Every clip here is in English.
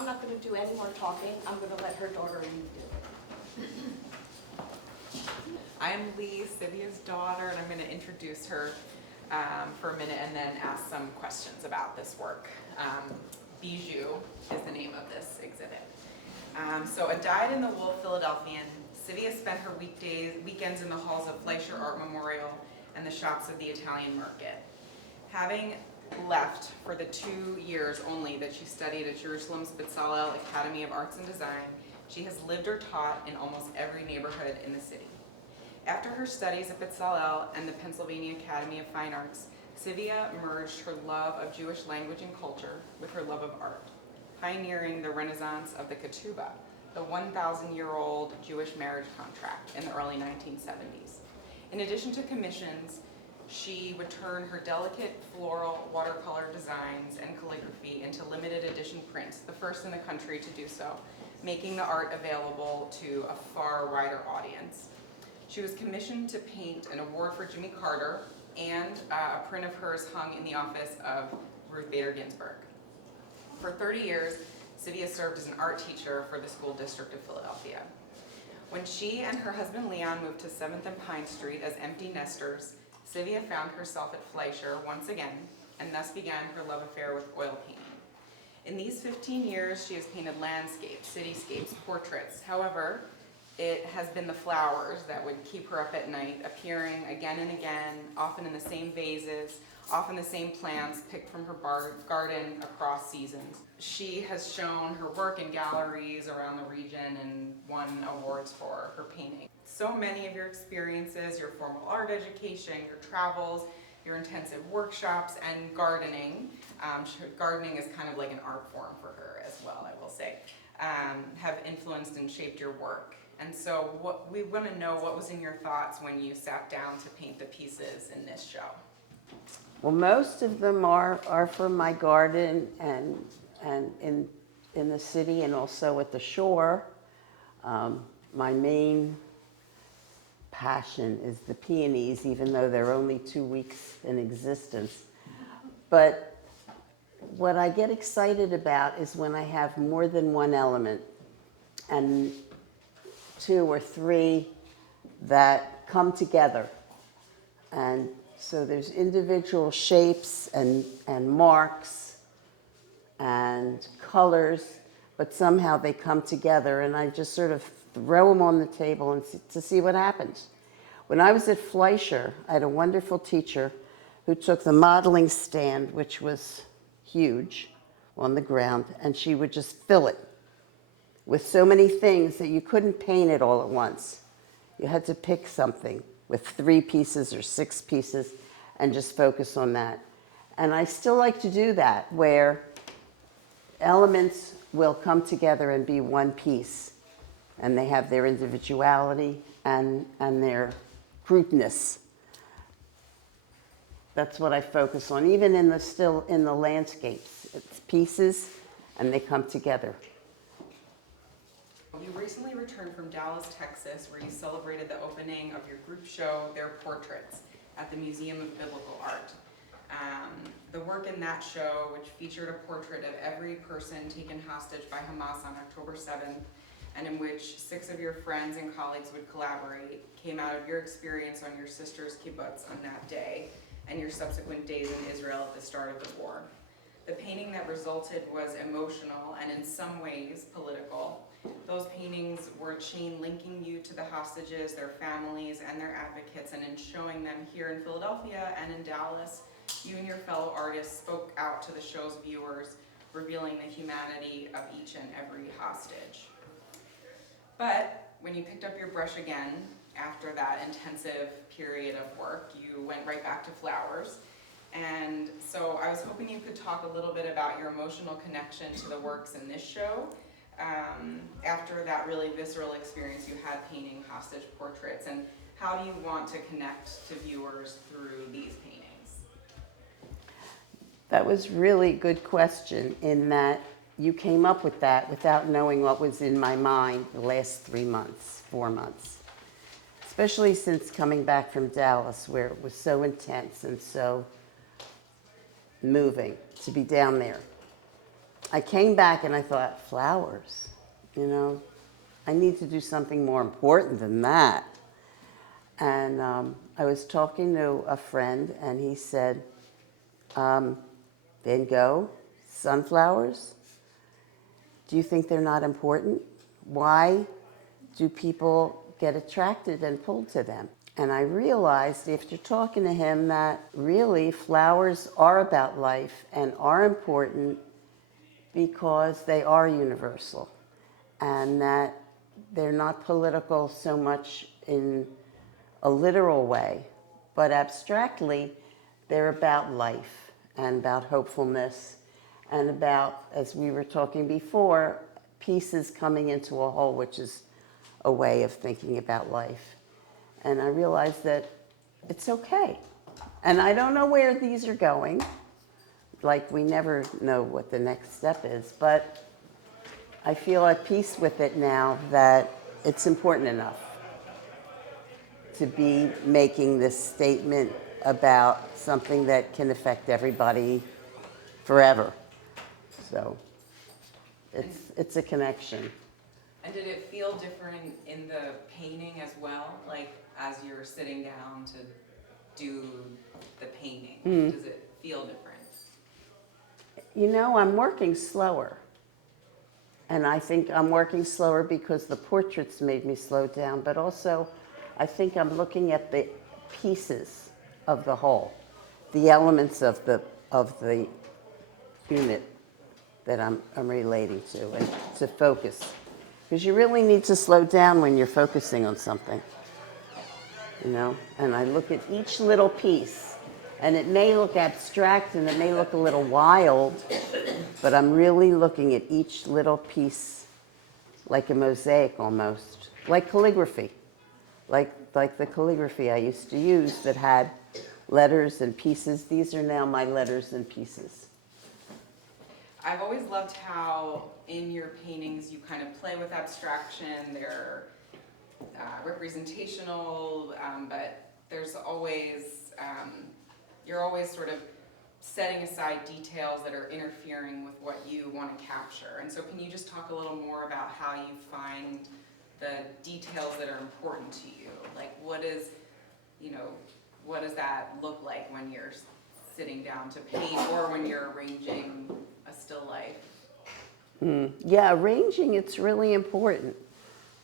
I'm not going to do any more talking. I'm going to let her daughter do it. I'm Lee, Sivia's daughter, and I'm going to introduce her for a minute and then ask some questions about this work. Bijou is the name of this exhibit. So a dyed-in-the-wool Philadelphian, Sivia spent her weekends in the halls of Fleischer Art Memorial and the shops of the Italian market. Having left for the 2 years only that she studied at Jerusalem's Bezalel Academy of Arts and Design, she has lived or taught in almost every neighborhood in the city. After her studies at Bezalel and the Pennsylvania Academy of Fine Arts, Sivia merged her love of Jewish language and culture with her love of art, pioneering the renaissance of the ketubah, the 1,000-year-old Jewish marriage contract in the early 1970s. In addition to commissions, she would turn her delicate floral watercolor designs and calligraphy into limited edition prints, the first in the country to do so, making the art available to a far wider audience. She was commissioned to paint an award for Jimmy Carter, and a print of hers hung in the office of Ruth Bader Ginsburg. For 30 years, Sivia served as an art teacher for the school district of Philadelphia. When she and her husband Leon moved to 7th and Pine Street as empty nesters, Sivia found herself at Fleischer once again, and thus began her love affair with oil painting. In these 15 years, she has painted landscapes, cityscapes, portraits. However, it has been the flowers that would keep her up at night, appearing again and again, often in the same vases, often the same plants picked from her garden across seasons. She has shown her work in galleries around the region and won awards for her painting. So many of your experiences, your formal art education, your travels, your intensive workshops, and gardening, gardening is kind of like an art form for her as well, I will say, have influenced and shaped your work. And so what we want to know, what was in your thoughts when you sat down to paint the pieces in this show? Well, most of them are from my garden and in the city and also at the shore. My main passion is the peonies, even though they're only 2 weeks in existence. But what I get excited about is when I have more than one element and 2 or 3 that come together. And so there's individual shapes and marks and colors, but somehow they come together, and I just sort of throw them on the table and to see what happens. When I was at Fleischer, I had a wonderful teacher who took the modeling stand, which was huge, on the ground, and she would just fill it with so many things that you couldn't paint it all at once. You had to pick something with 3 pieces or 6 pieces and just focus on that. And I still like to do that, where elements will come together and be one piece, and they have their individuality and their groupness. That's what I focus on, even in the landscapes. It's pieces and they come together. You recently returned from Dallas, Texas, where you celebrated the opening of your group show, Their Portraits, at the Museum of Biblical Art. The work in that show, which featured a portrait of every person taken hostage by Hamas on October 7th, and in which 6 of your friends and colleagues would collaborate, came out of your experience on your sister's kibbutz on that day, and your subsequent days in Israel at the start of the war. The painting that resulted was emotional and in some ways political. Those paintings were a chain linking you to the hostages, their families, and their advocates, and in showing them here in Philadelphia and in Dallas, you and your fellow artists spoke out to the show's viewers, revealing the humanity of each and every hostage. But when you picked up your brush again, after that intensive period of work, you went right back to flowers. And so I was hoping you could talk a little bit about your emotional connection to the works in this show, after that really visceral experience you had painting hostage portraits, and how do you want to connect to viewers through these paintings? That was really good question, in that you came up with that without knowing what was in my mind the last 3 months, 4 months. Especially since coming back from Dallas, where it was so intense and so moving to be down there. I came back and I thought, flowers, you know, I need to do something more important than that. And I was talking to a friend, and he said, Van Gogh, sunflowers, do you think they're not important? Why do people get attracted and pulled to them? And I realized after talking to him that really flowers are about life and are important because they are universal, and that they're not political so much in a literal way, but abstractly, they're about life and about hopefulness and about, as we were talking before, pieces coming into a whole, which is a way of thinking about life. And I realized that it's okay. And I don't know where these are going. Like, we never know what the next step is, but I feel at peace with it now that it's important enough to be making this statement about something that can affect everybody forever. So it's a connection. And did it feel different in the painting as well? Like, as you're sitting down to do the painting, does it feel different? You know, I'm working slower. And I think I'm working slower because the portraits made me slow down, but also I think I'm looking at the pieces of the whole, the elements of the unit that I'm relating to, and to focus. Because you really need to slow down when you're focusing on something, you know? And I look at each little piece, and it may look abstract and it may look a little wild, but I'm really looking at each little piece like a mosaic almost, like calligraphy, like the calligraphy I used to use that had letters and pieces. These are now my letters and pieces. I've always loved how in your paintings you kind of play with abstraction. They're representational, but there's always, you're always sort of setting aside details that are interfering with what you want to capture. And so can you just talk a little more about how you find the details that are important to you? Like, what is, you know, what does that look like when you're sitting down to paint or when you're arranging a still life? Yeah, arranging, it's really important.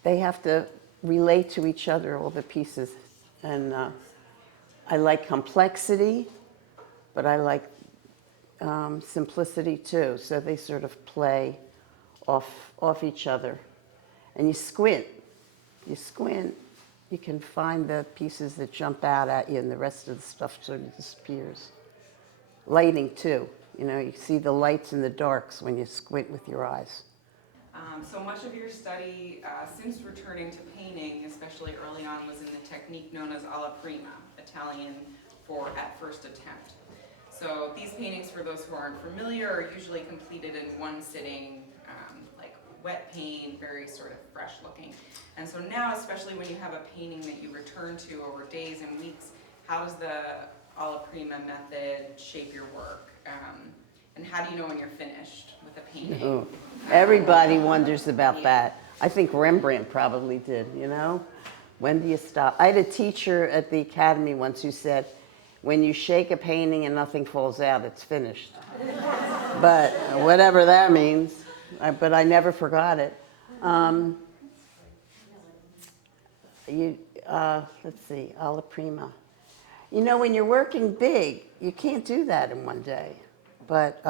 They have to relate to each other, all the pieces. And I like complexity, but I like simplicity too. So they sort of play off each other. And you squint, you can find the pieces that jump out at you, and the rest of the stuff sort of disappears. Lighting too, you know, you see the lights and the darks when you squint with your eyes. So much of your study since returning to painting, especially early on, was in the technique known as alla prima, Italian for at first attempt. So these paintings, for those who aren't familiar, are usually completed in one sitting, like wet paint, very sort of fresh looking. And so now, especially when you have a painting that you return to over days and weeks, how does the alla prima method shape your work? And how do you know when you're finished with a painting? Oh, everybody wonders about that. I think Rembrandt probably did, you know? When do you stop? I had a teacher at the academy once who said, when you shake a painting and nothing falls out, it's finished. But whatever that means, but I never forgot it. Let's see, alla prima. You know, when you're working big, you can't do that in one day. But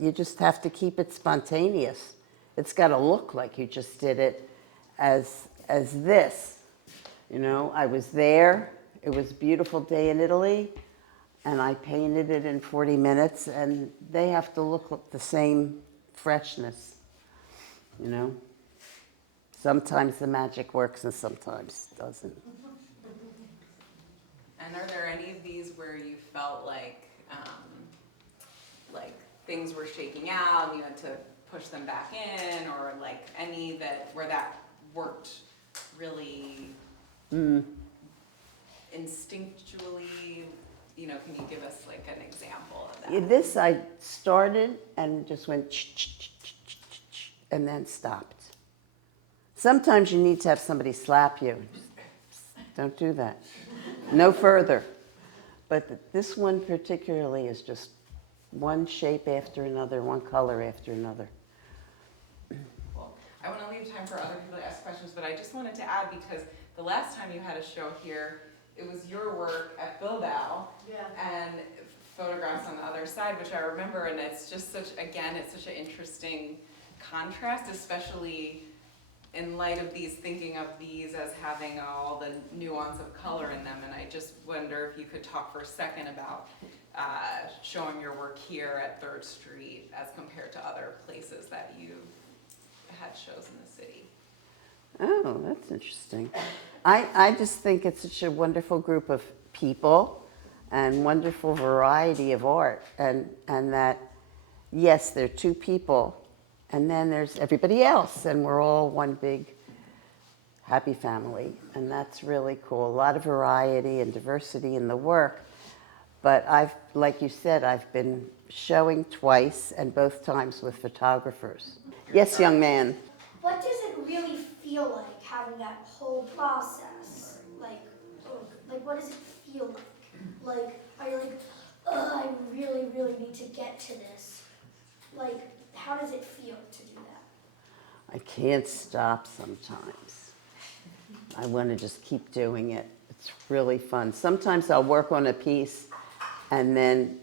you just have to keep it spontaneous. It's got to look like you just did it as this. You know, I was there. It was a beautiful day in Italy, and I painted it in 40 minutes, and they have to look like the same freshness, you know? Sometimes the magic works and sometimes it doesn't. And are there any of these where you felt like things were shaking out and you had to push them back in, or like any where that worked really instinctually, can you give us like an example of Yeah, that? this I started and just went and then stopped. Sometimes you need to have somebody slap you. Don't do that. No further. But this one particularly is just one shape after another, one color after another. Well, I want to leave time for other people to ask questions, but I just wanted to add, because the last time you had a show here, it was your work at Bilbao. Yeah. And photographs on the other side, which I remember, and it's just such an interesting contrast, especially in light of thinking of these as having all the nuance of color in them. And I just wonder if you could talk for a second about showing your work here at 3rd Street as compared to other places that you've had shows in the city. Oh, that's interesting. I just think it's such a wonderful group of people and wonderful variety of art. And that, yes, there are two people, and then there's everybody else, and we're all one big happy family. And that's really cool. A lot of variety and diversity in the work. But like you said, I've been showing twice, and both times with photographers. Yes, young man. What does it really feel like having that whole process? Like what does it feel like? Like, are you like, I really, really need to get to this? Like, how does it feel to do that? I can't stop sometimes. I want to just keep doing it. It's really fun. Sometimes I'll work on a piece and then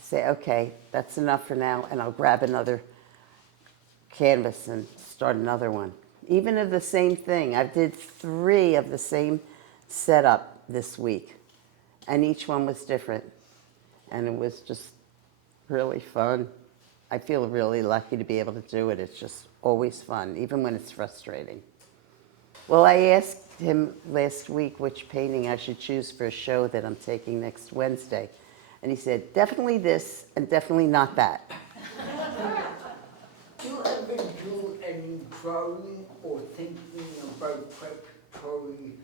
say, okay, that's enough for now, and I'll grab another canvas and start another one. Even of the same thing. I did 3 of the same setup this week, and each one was different. And it was just really fun. I feel really lucky to be able to do it. It's just always fun, even when it's frustrating. Well, I asked him last week which painting I should choose for a show that I'm taking next Wednesday. And he said, definitely this and definitely not that. Do you ever do any drawing or thinking about preparatory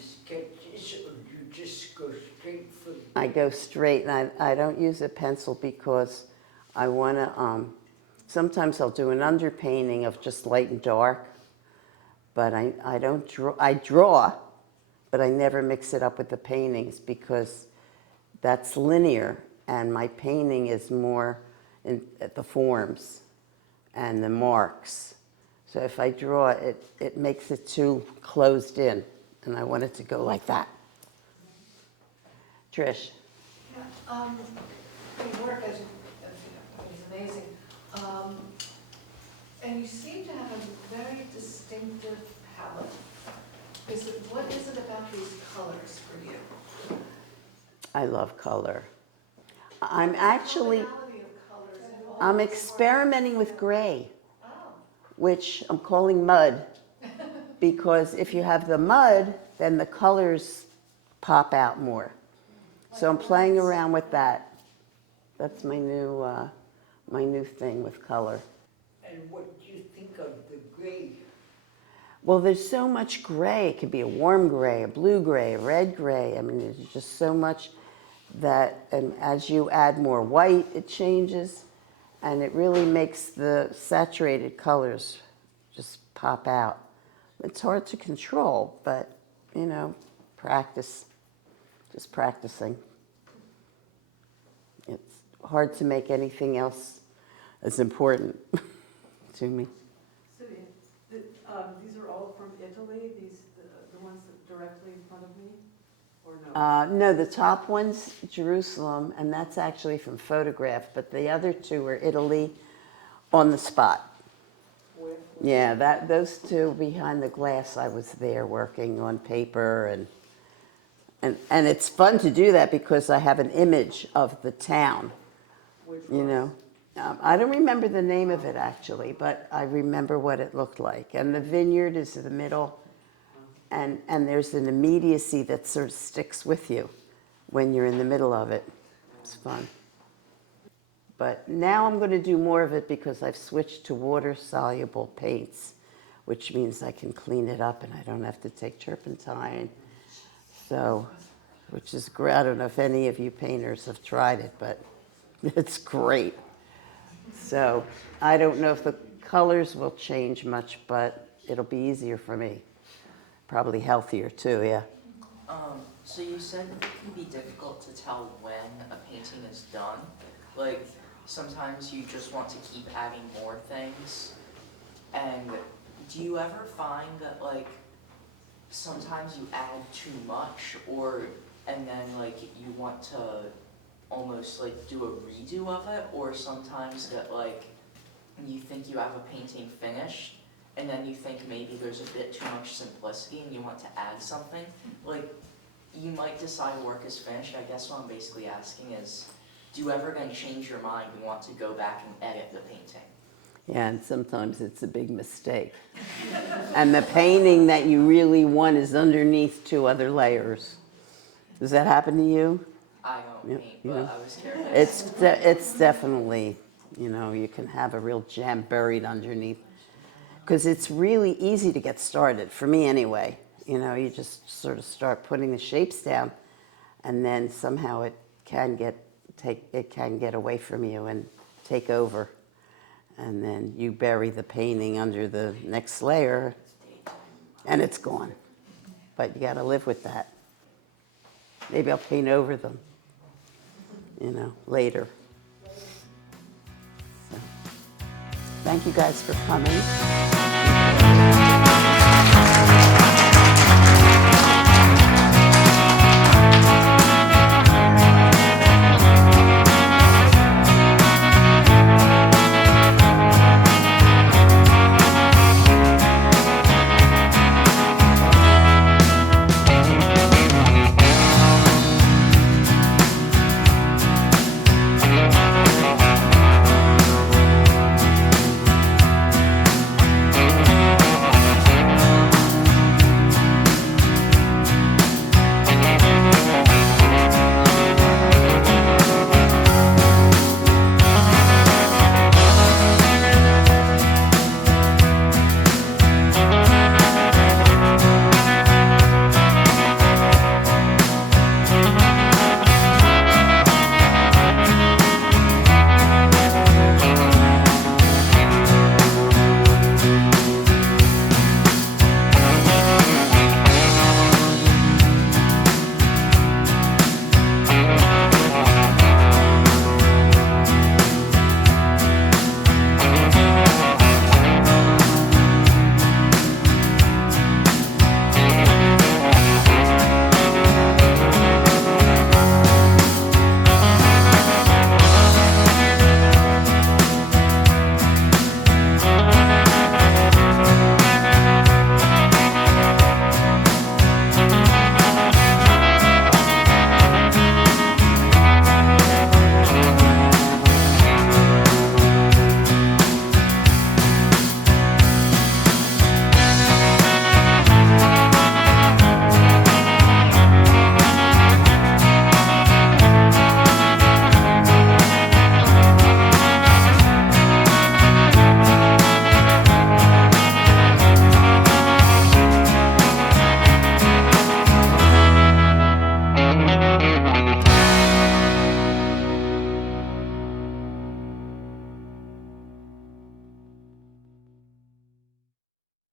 sketches, or do you just go straight for the... I go straight, and I don't use a pencil because I want to, sometimes I'll do an underpainting of just light and dark, but I don't draw. I draw, but I never mix it up with the paintings because that's linear, and my painting is more at the forms and the marks. So if I draw it, it makes it too closed in, and I want it to go like that. Trish. Yeah, your work is amazing. And you seem to have a very distinctive palette. What is it about these colors for you? I love color. I'm actually, Commonality of colors in all I'm this experimenting with gray, work. Oh, which I'm calling mud, because if you have the mud, then the colors pop out more. So I'm playing around with that. That's my new thing with color. And what do you think of the gray? Well, there's so much gray. It could be a warm gray, a blue gray, a red gray. I mean, there's just so much that, and as you add more white, it changes, and it really makes the saturated colors just pop out. It's hard to control, but, practice, just practicing. It's hard to make anything else as important to me. Sivia, these are all from Italy, the ones that directly in front of me, or no? No, the top one's Jerusalem, and that's actually from photograph, but the other 2 are Italy on the spot. Where? Yeah, those 2 behind the glass, I was there working on paper, and it's fun to do that because I have an image of the town, Which you ones? know. I don't remember the name of it actually, but I remember what it looked like. And the vineyard is in the middle, and there's an immediacy that sort of sticks with you when you're in the middle of it. It's fun. But now I'm going to do more of it because I've switched to water-soluble paints, which means I can clean it up and I don't have to take turpentine. So which is great. I don't know if any of you painters have tried it, but it's great. So I don't know if the colors will change much, but it'll be easier for me. Probably healthier too, yeah. So you said it can be difficult to tell when a painting is done. Like, sometimes you just want to keep adding more things. And do you ever find that, like, sometimes you add too much, and then, like, you want to almost, like, do a redo of it? Or sometimes that, like, you think you have a painting finished, and then you think maybe there's a bit too much simplicity and you want to add something? Like, you might decide work is finished. I guess what I'm basically asking is, do you ever then change your mind and want to go back and edit the painting? Yeah, and sometimes it's a big mistake. And the painting that you really want is underneath 2 other layers. Does that happen to you? I don't Yep, paint, you but know. I was curious. It's definitely, you know, you can have a real gem buried underneath. Because it's really easy to get started, for me anyway. You know, you just sort of start putting the shapes down, and then somehow it can get away from you and take over. And then you bury the painting under the next layer, and it's gone. But you got to live with that. Maybe I'll paint over them, you know, later. So, thank you guys for coming.